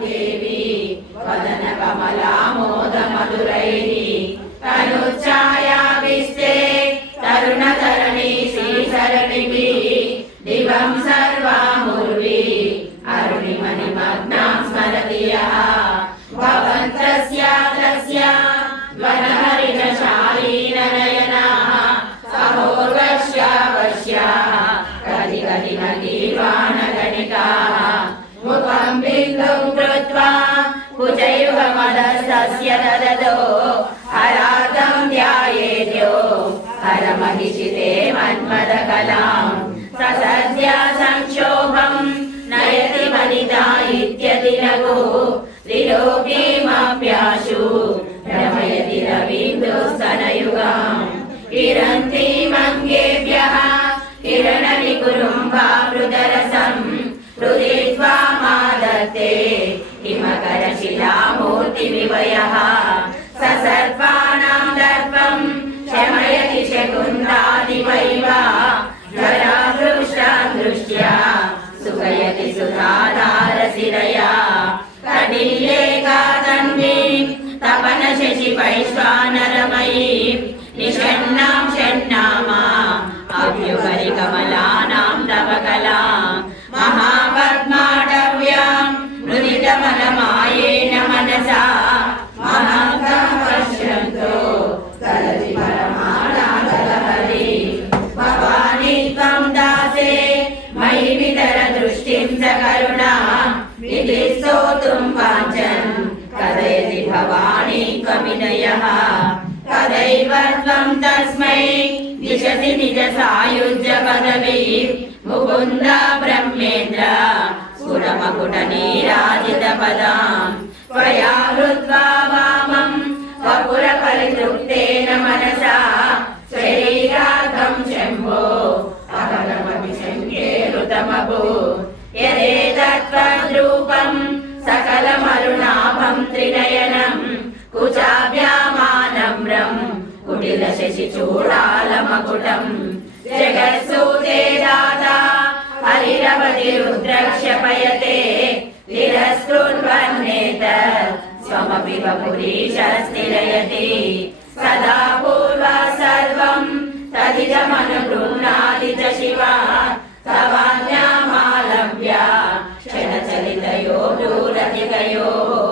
దేవి వదన కమలామోద మధురైః తనుఛాయావిస్తే తరుణ తరణి శ్రీసరణిభిः దివం సర్వాముర్వి అరుణిమణి మగ్నాం స్మరతి యः భవంతస్య తస్య వనహరిణశాలీననయనాः సహోర్వశ్యావశ్యాः కది కది నదీవానగణికాः पादस्य ददो हरातं ध्यायेद्यो हरमहिषिते मन्मदकलां ससद्या संक्षोभम् नयति वनिता इत्यतिलघु त्रिलोकीमाप्याशु रमयति रवीन्दुस्तनयुगाम् किरन्तीमङ्गेभ्यः किरणविकुरुम्भामृतरसा मादत्ते हिमकरशिलामूर्तिविवयः स सर्पाणां दर्पं शमयति शकुन्दादिवैव जरादृष्टा दृष्ट्या सुखयति सुधाधारशिरया कटिल्येका तन्वीं तपनशशिवैश्वानरमयी निषण्णां षण्णामा अभ्युपरि स्तोतुं वाञ्छन् कथयति भवानी त्वमिदयः तदैव त्वं तस्मै दिशति निज सायुज्य पदवी मुकुन्द ब्रह्मेन्द्र सुरमकुट नीराजित पदां त्वया కుచాభ్యామానమ్రం కుటిల శశి చూడాల మకుటం జగత్సూతే దాత హరిరవతి రుద్రక్షపయతే తిరస్కృన్వన్నేత స్వమపివ పురీష స్థిరయతి సదా పూర్వ సర్వం తదిదమను గృహ్ణాది చ శివ తవాన్యామాలవ్య క్షణచలితయో దూరధికయోः